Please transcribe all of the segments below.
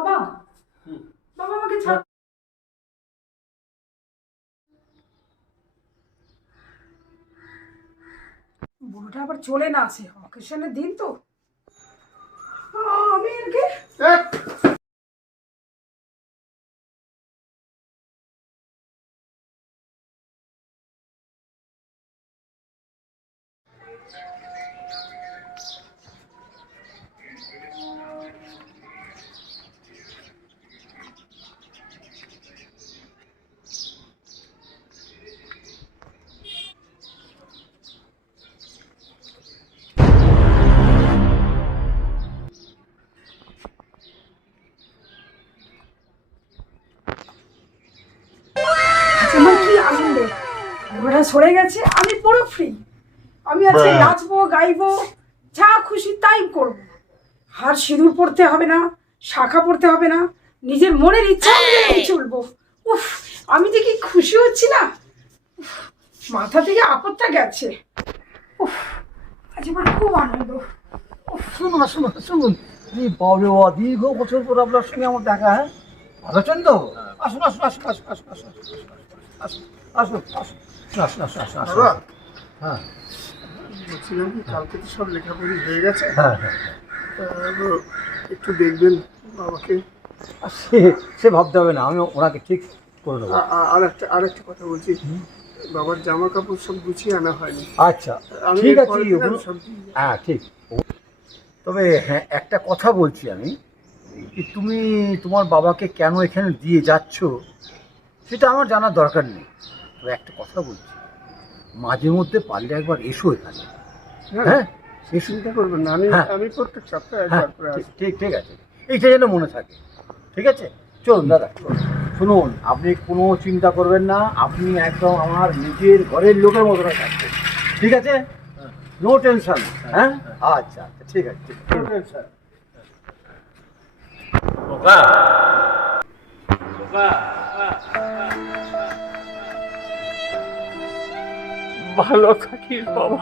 বাবা। বাবা আমাকে ছাড়। বুড়োটা আবার চলে না আছে অকেশনের দিন তো। আমি আর আমার সরে গেছে আমি পুরো ফ্রি আমি আজকে। নাচবো গাইবো যা খুশি তাই করব। আর সিঁদুর পড়তে হবে না শাখা পড়তে হবে না নিজের মনের ইচ্ছা অনুযায়ী চলবো। উফ আমি যে কি খুশি হচ্ছি না। মাথা থেকে আপদটা গেছে। উফ আজ আমার খুব আনন্দ। শুনুন শুনুন শুনুন। বাবরে বাবা দীর্ঘ বছর পর আপনার সঙ্গে আমার দেখা হ্যাঁ? ভালো আছেন তো আসুন আসুন আসুন আসুন আসুন আসুন আসুন আসুন আসুন আসুন আসুন আসুন আসুন আসুন হ্যাঁ বলছিলাম কি কালকে তো সব লেখাপড়ি হয়ে গেছে হ্যাঁ হ্যাঁ একটু দেখবেন বাবাকে সে সে ভাবতে হবে না আমি ওনাকে ঠিক করে দেবো আর একটা আর একটা কথা বলছি বাবার জামা কাপড় সব গুছিয়ে আনা হয়নি আচ্ছা ঠিক আছে। হ্যাঁ ঠিক তবে হ্যাঁ একটা কথা বলছি আমি তুমি তোমার বাবাকে কেন এখানে দিয়ে যাচ্ছ সেটা আমার জানার দরকার নেই। তবে একটা কথা বলছি মাঝে মধ্যে পারলে একবার এসো এখানে। হ্যাঁ হ্যাঁ? সে চিন্তা করবেন না আমি হ্যাঁ। আমি প্রত্যেক সপ্তাহে হ্যাঁ একবার করে ঠিক- আসি। ঠিক ঠিক আছে। এইটা যেন মনে থাকে ঠিক আছে? চলুন দাদা শুনুন আপনি কোনো চিন্তা করবেন না আপনি একদম আমার নিজের ঘরের লোকের মতো থাকবেন। ঠিক আছে? নো টেনশন হ্যাঁ আচ্ছা আচ্ছা ঠিক আছে ঠিক আছে। নো টেনশন ভালো থাকিস বাবা।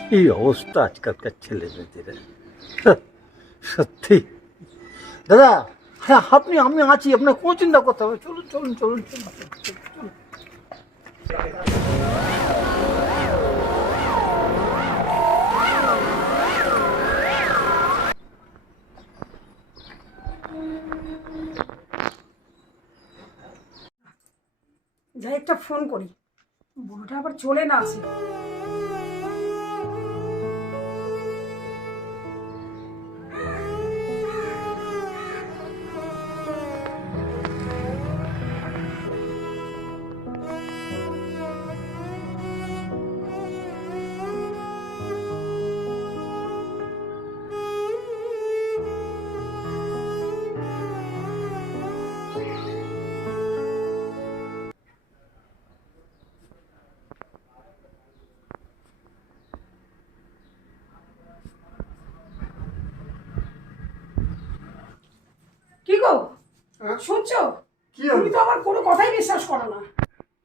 কি অবস্থা আজকালকার ছেলে মেয়েদের হ্যাঁ, সত্যি। দাদা হ্যাঁ আপনি আমি আছি আপনার কোনো চিন্তা করতে হবে চলুন চলুন চলুন চলুন। একটা ফোন করি। বুড়োটা আবার চলে না আসে। গো হ্যাঁ? শুনছো? কি তুমি তো আমার কোনো কথাই বিশ্বাস করো না।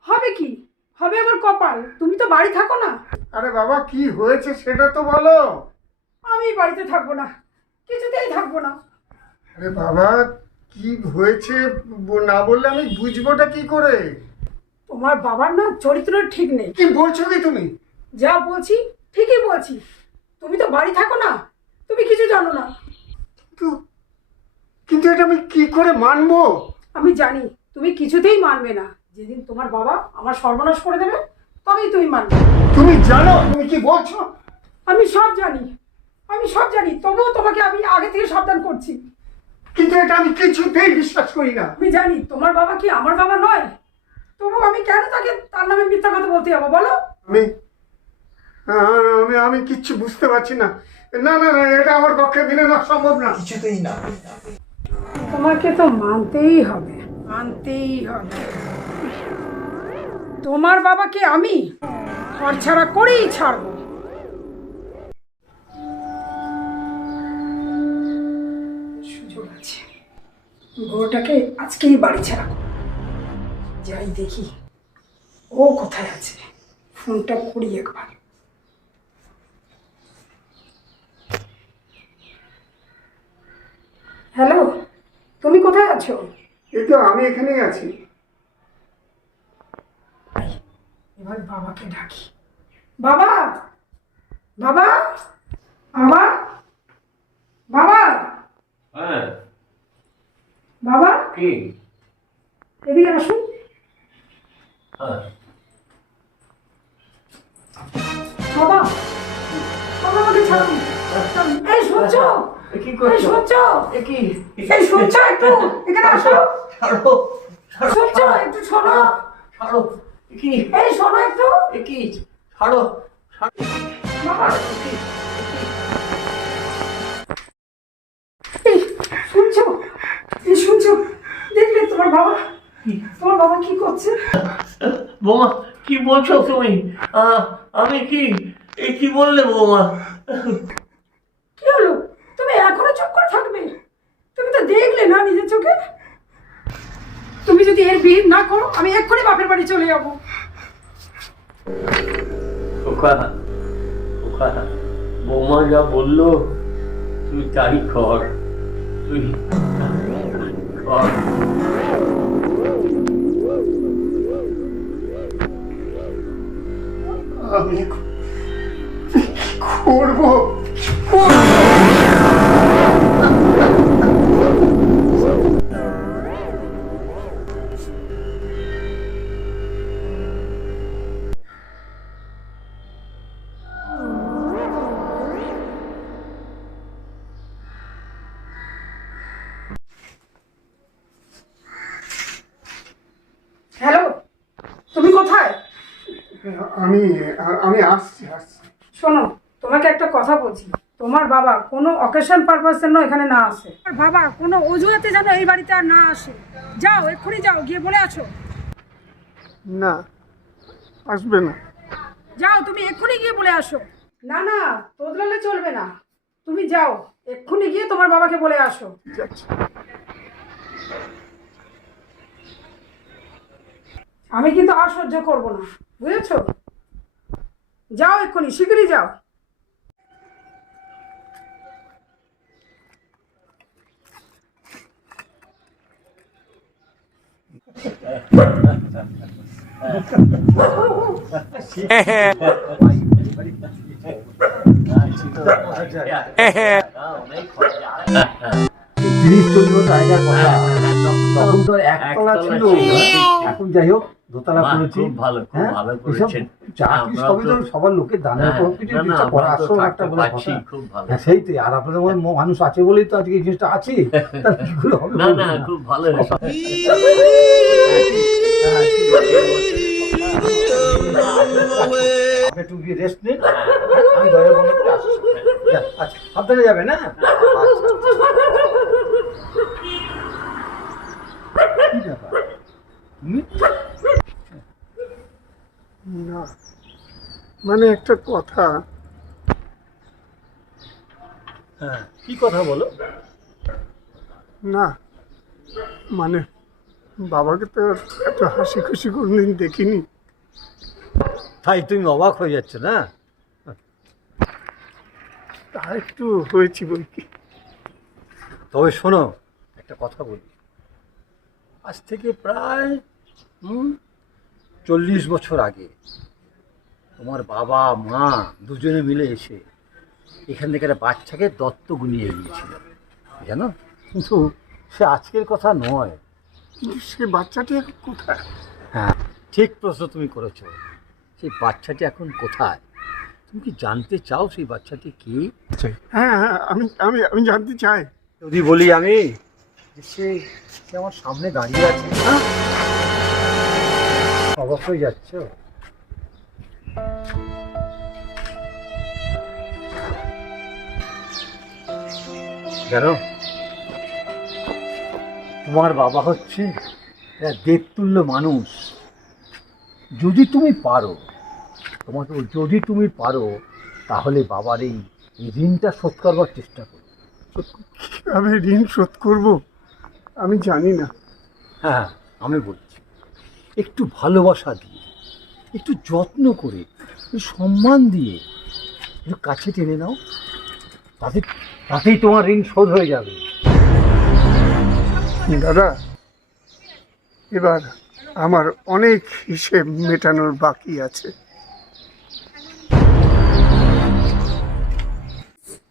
হবে কি? হবে আমার কপাল। তুমি তো বাড়ি থাকো না। আরে বাবা কি হয়েছে সেটা তো বলো। আমি বাড়িতে থাকব না। কিছুতেই থাকব না। আরে বাবা কি হয়েছে না বললে আমি বুঝবোটা কি করে? তোমার বাবার না চরিত্র ঠিক নেই। কি বলছো কি তুমি? যা বলছি ঠিকই বলছি। তুমি তো বাড়ি থাকো না। তুমি কিছু জানো না। কিন্তু এটা আমি কি করে মানবো? আমি জানি তুমি কিছুতেই মানবে না। যেদিন তোমার বাবা আমার সর্বনাশ করে দেবে তবেই তুমি মানবে। তুমি জানো তুমি কি বলছো? আমি সব জানি আমি সব জানি তবুও তোমাকে আমি আগে থেকে সাবধান করছি। কিন্তু এটা আমি কিছুতেই বিশ্বাস করি না। আমি জানি তোমার বাবা কি আমার বাবা নয়? তবু আমি কেন তাকে তার নামে মিথ্যা কথা বলতে যাব বলো? আমি আমি আমি কিচ্ছু বুঝতে পারছি না। না না না এটা আমার পক্ষে মেনে নেওয়া সম্ভব না। কিছুতেই না। তোমাকে তো মানতেই হবে। মানতেই হবে। তোমার বাবাকে আমি ঘর ছাড়া করেই ছাড়বো। সুযোগ আছে। বউটাকে আজকেই বাড়ি ছাড়া যাই দেখি ও কোথায় আছে। ফোনটা করি একবার। হ্যালো? আছো? এই তো আমি এখানেই আছি। এবার বাবাকে ডাকি। বাবা! বাবা! বাবা! বাবা! হ্যাঁ। বাবা! কি? এদিকে আসুন। হ্যাঁ। বাবা! বাবা আমাকে ছাড়ুন। এই শুনছো? কি করছ? শুনছো? কি? এই শুনছো একটু? এখানে আসো। ছাড়ো ছাড়ো শুনছো? একটু শোনো। ছাড়ো কি? এই শোনো একটু। কি? ছাড়ো ছাড়ো। বাবা। শুনছো? এই শুনছো? দেখলে তোমার বাবা? তোমার বাবা কি করছে? বৌমা কি বলছো তুমি? আহ, আমি কি? এ কি বললে বৌমা? কি হলো তুমি এখনও চুপ করে থাকবে? তুমি তো দেখলে না নিজের চোখে? তুমি যদি এর বিয়ে না করো আমি এক্ষুনি বাপের বাড়ি চলে যাব। খোকা খোকা বৌমা যা বলল তুই তাই কর। তুই কর। আমি করব। আমি আমি আসছি আসছি। শোনো তোমাকে একটা কথা বলছি। তোমার বাবা কোনো অকেশন পারপাস যেন এখানে না আসে। আর বাবা কোনো অজুহাতে যেন এই বাড়িতে আর না আসে। যাও এক্ষুনি যাও গিয়ে বলে আসো। না আসবে না। যাও তুমি এক্ষুনি গিয়ে বলে আসো। না না তোদলালে চলবে না। তুমি যাও এক্ষুনি গিয়ে তোমার বাবাকে বলে আসো। আমি কিন্তু আর সহ্য করব না। বুঝেছ? যাও এক্ষুনি শিগগিরই যাও অনেক খরচা। জিনিস তৈরি হতো আগেকার কথা তখন তো একতলা ছিল। এখন যাই হোক দোতলা করেছি। ভালো, হ্যাঁ? ভালো করেছেন। সবই তো সবার লোকের দানের হ্যাঁ, করা আসল একটা বলে কথা। হ্যাঁ সেই তো আর আপনাদের মানুষ আছে বলেই তো আজকে এই জিনিসটা আছে। তাহলে কি করে হবে না না না? খুব ভালো হ্যাঁ, ঠিক। আছে। আপনি একটু গিয়ে রেস্ট নিন। আমি দরজা বন্ধ করে আসছি। আচ্ছা সাবধানে যাবেন না কি ব্যাপার তুমি না। মানে একটা কথা। হ্যাঁ কি কথা বলো? না মানে বাবাকে তো এত হাসি খুশি কোনদিন দেখিনি। তাই তুমি অবাক হয়ে যাচ্ছ না? তা একটু হয়েছি বই কি। তবে শোনো একটা কথা বলি। আজ থেকে প্রায় চল্লিশ বছর আগে তোমার বাবা মা দুজনে মিলে এসে এখান থেকে একটা বাচ্চাকে দত্তক নিয়ে গিয়েছিল জানো? কিন্তু সে আজকের কথা নয়। কিন্তু সে বাচ্চাটি এখন কোথায়? হ্যাঁ ঠিক প্রশ্ন তুমি করেছ। সেই বাচ্চাটি এখন কোথায়? তুমি কি জানতে চাও সেই বাচ্চাটি কি? হ্যাঁ হ্যাঁ আমি আমি আমি জানতে চাই। যদি বলি আমি যে সে সে আমার সামনে দাঁড়িয়ে আছে। হ্যাঁ? অবশ্যই যাচ্ছ। জানো তোমার বাবা হচ্ছে দেবতুল্য মানুষ। যদি তুমি পারো তোমাকে যদি তুমি পারো তাহলে বাবার এই ঋণটা শোধ করবার চেষ্টা করো। আমি ঋণ শোধ করব? আমি জানি না। হ্যাঁ আমি বলছি। একটু ভালোবাসা দিয়ে একটু যত্ন করে সম্মান দিয়ে একটু কাছে টেনে নাও তাতে তাতেই তোমার ঋণ শোধ হয়ে যাবে। দাদা এবার আমার অনেক হিসেব মেটানোর বাকি আছে।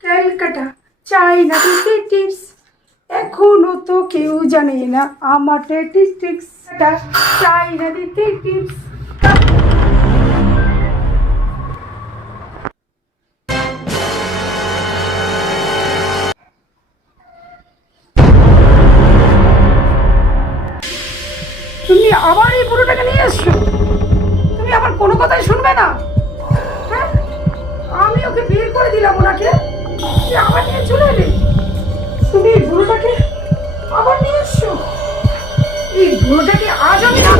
Calcutta China tips. এখনও তো কেউ জানে না, আমার স্ট্যাটিস্টিক্সটা চাইনা দিতে টিপস তুমি আবার এই বুড়োটাকে নিয়ে এসছো? তুমি আমার কোনো কথাই শুনবে না? হ্যাঁ? আমি ওকে বের করে দিলাম ওনাকে। আবার নিয়ে চলে এলে। তুমি এই বুড়োটাকে আবার নিয়ে এসছো এই বুড়োটাকে আজ আমি না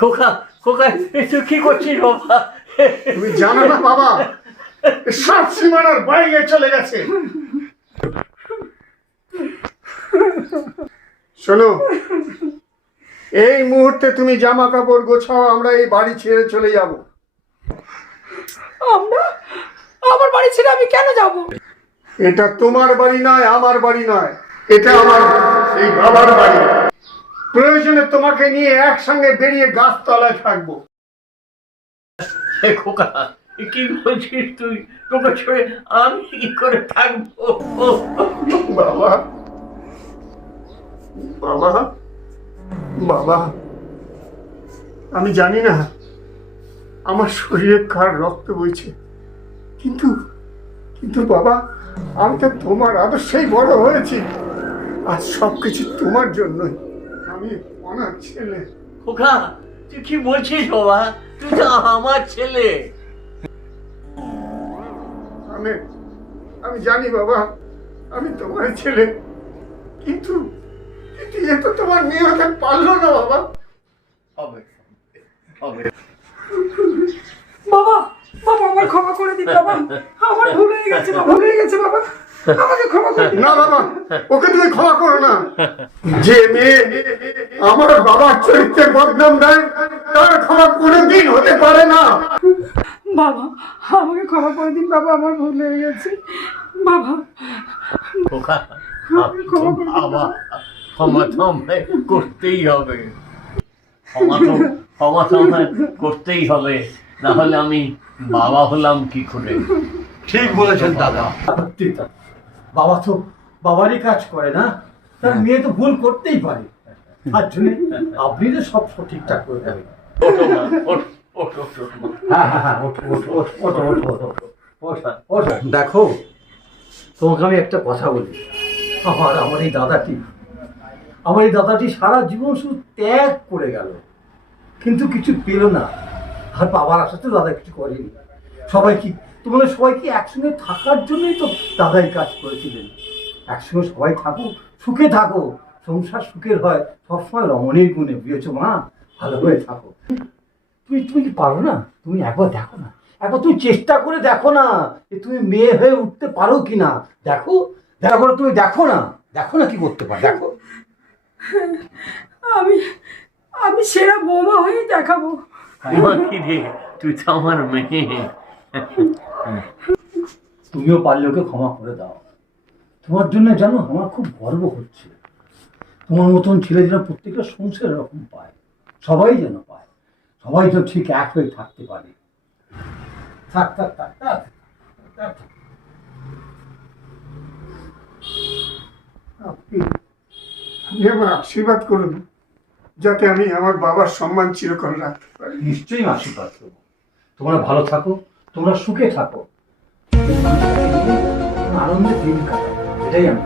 খোকা খোকা তুই কি করছিস বাবা? তুমি জানো না বাবা সব সীমানার বাইরে চলে গেছে। শোনো এই মুহূর্তে তুমি জামা কাপড় গোছাও আমরা এই বাড়ি ছেড়ে চলে যাব। আমরা? আমার বাড়ি ছেড়ে আমি কেন যাব? এটা তোমার বাড়ি নয় আমার বাড়ি নয়। এটা আমার এই বাবার বাড়ি। প্রয়োজনে তোমাকে নিয়ে একসঙ্গে বেরিয়ে গাছতলায় থাকব। খোকা কি বলছিস তুই? তোকে ছেড়ে আমি কি করে থাকব? বাবা বাবা বাবা আমি জানি না। আমার শরীরে কার রক্ত বইছে? কিন্তু কিন্তু বাবা আমি তো তোমার আদর্শেই বড় হয়েছি। আর সব কিছু তোমার জন্যই। আমি অনার ছেলে। খোকা তুই কি বলছিস বাবা? তুই তো আমার ছেলে। আমি আমি জানি বাবা আমি তোমার ছেলে। কিন্তু কিন্তু এ তো তোমার মেয়ে হতে পারল না বাবা। হবে হবে। বাবা বাবা আমার ক্ষমা করে দিন বাবা। আমার ভুল হয়ে গেছে বাবা ভুল হয়ে গেছে বাবা। আমাকে ক্ষমা করে না বাবা ওকে তুমি ক্ষমা করো না। যে মেয়ে আমার বাবার চরিত্রে বদনাম দেয় তার ক্ষমা কোনোদিন হতে পারে না। বাবা আমাকে ক্ষমা করে দিন বাবা আমার ভুল হয়ে গেছে। বাবা খোকা আমি তো বাবা। ক্ষমা তো আমায় করতেই হবে। করতেই হবে। তাহলে আমি বাবা হলাম কি করে? ঠিক বলেছেন দাদা। বাবা তো বাবারই কাজ করে না? তার হ্যাঁ। মেয়ে তো ভুল করতেই পারে। তার জন্য আপনি তো সব ঠিকঠাক করে দেবেন। হ্যাঁ হ্যাঁ হ্যাঁ দেখো তোমাকে আমি একটা কথা বলি। আমার আমার এই দাদাটি আমার এই দাদাটি সারা জীবন শুধু ত্যাগ করে গেল। কিন্তু কিছু পেল না। আর বাবার আশাতে দাদা কিছু করেনি। সবাই কি তোমাদের সবাই কি একসঙ্গে থাকার জন্যই তো দাদাই কাজ করেছিলেন। একসঙ্গে সবাই থাকো সুখে থাকো সংসার সুখের হয়, সবসময় রমণীর গুণে, বুঝেছ মা? ভালো হয়ে থাকো। তুমি তুমি কি পারো না? তুমি একবার দেখো না। একবার তুমি চেষ্টা করে দেখো না যে তুমি মেয়ে হয়ে উঠতে পারো কি না দেখো, দেখা করে তুমি দেখো না। দেখো না কি করতে পারো। দেখো। আমি আমি সেরা বৌমা হয়ে দেখাবো। কি রে তুই তো আমার মেয়ে তুমিও পারলে ওকে ক্ষমা করে দাও। তোমার জন্য জানো আমার খুব গর্ব হচ্ছে। তোমার মতন ছেলে যেন প্রত্যেকটা সংসার এরকম পায়। সবাই যেন পায়। সবাই যেন ঠিক এক হয়ে থাকতে পারে। থাক থাক থাক থাক থাক। আপনি আপনি আমার আশীর্বাদ করুন। যাতে আমি আমার বাবার সম্মান চিরকাল রাখতে পারি। নিশ্চয়ই আশীর্বাদ করব। তোমরা ভালো থাকো, তোমরা সুখে থাকো। আনন্দে দিন কাটাও, এটাই আমি।